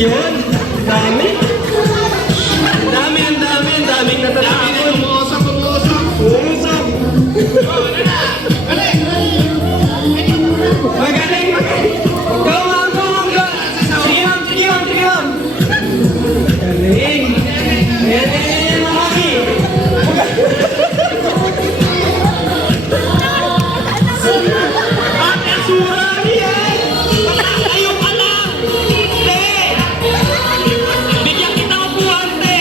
Yan. Dami. Ang daming natatapon. Umuusap. Umusap. Magaling. Go, ma'am. Sige, ma'am. Galing. Yan, Maki. Ate, surami yan. Ayaw ka lang. Te. Bigyan kita ng buwan, te.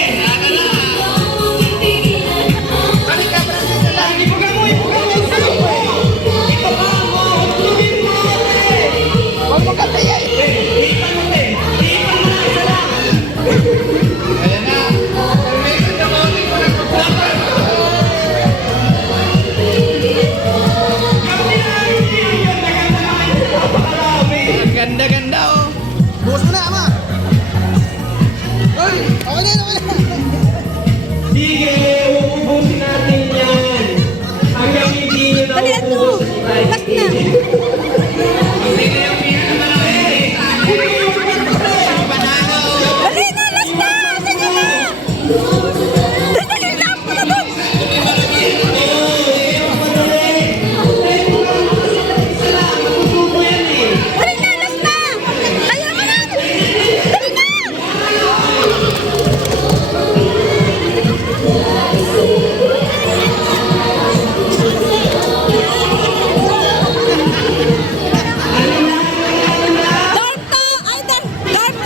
Ipugan mo. Ito ba mo? Tulungin mo, te. Huwag mo katayan. Ipan mo, te. Ipan mo na, isa lang. Ayan na. Permission na mo. Ganda, oh. Bukas mo na, ama. Ay, okay na. Sige, uubusin natin yan. Hanggang hindi nyo na Dali, ano? Last na. Dali na, last na! Sige na! Dali lang po na doon! Dali na, last na! Kaya mo na! Dali na! Dark 2! Ay, Dark 3! Dark 3!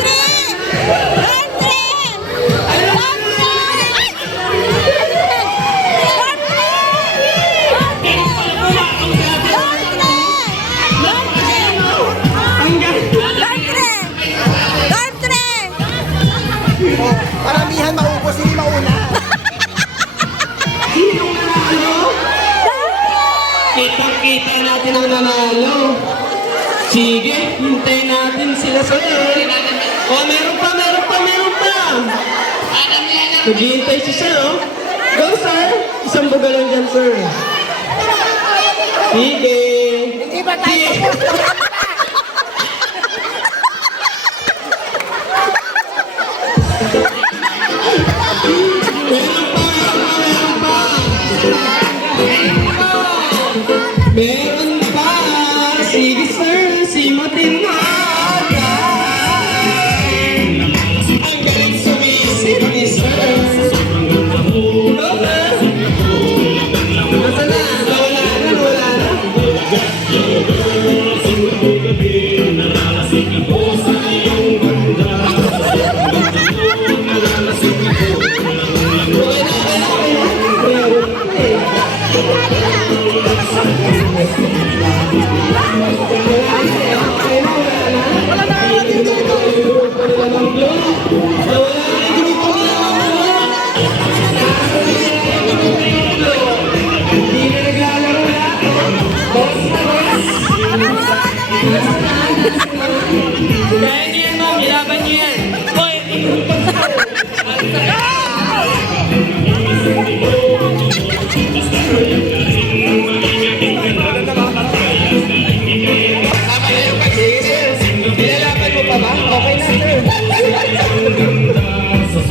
Dark 3! Paramihan maubos, hindi mauna. Sinong nanalo? Kitang-kita natin ang nanalo. Sige, hintayin natin sila sir. Oh, meron pa. Naghihintay si sir, oh. Go, sir. Isang buga lang dyan, sir. Sige. Hindi ba tayo? Meron pa. Sige, sir. Simutin mo. Ang galing sumisid ni sir. Go, sir. Nasa na? Wala na. Hindi na naglalaro na. Kaya niyo yan, ma'am. Ilaban niyo yan. Hoy,